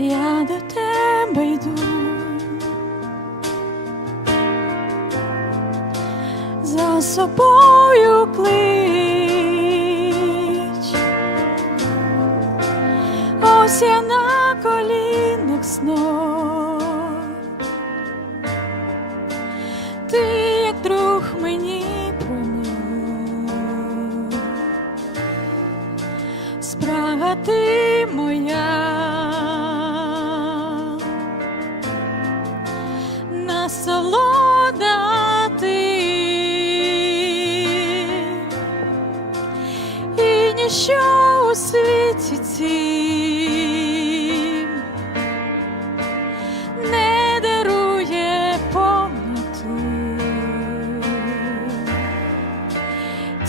я до тебе йду. За собою клич, ось я на колінах знов. Ти як друг мені промов, спрага ти моя, насолода ти, і ніщо у світі цім не дарує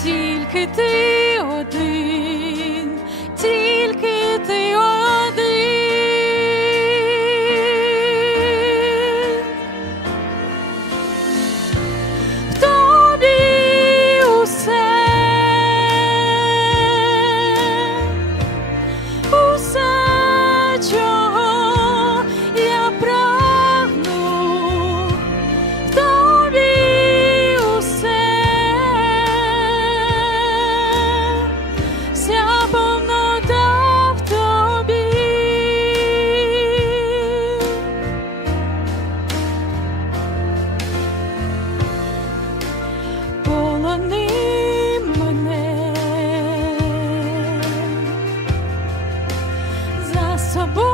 тільки ти some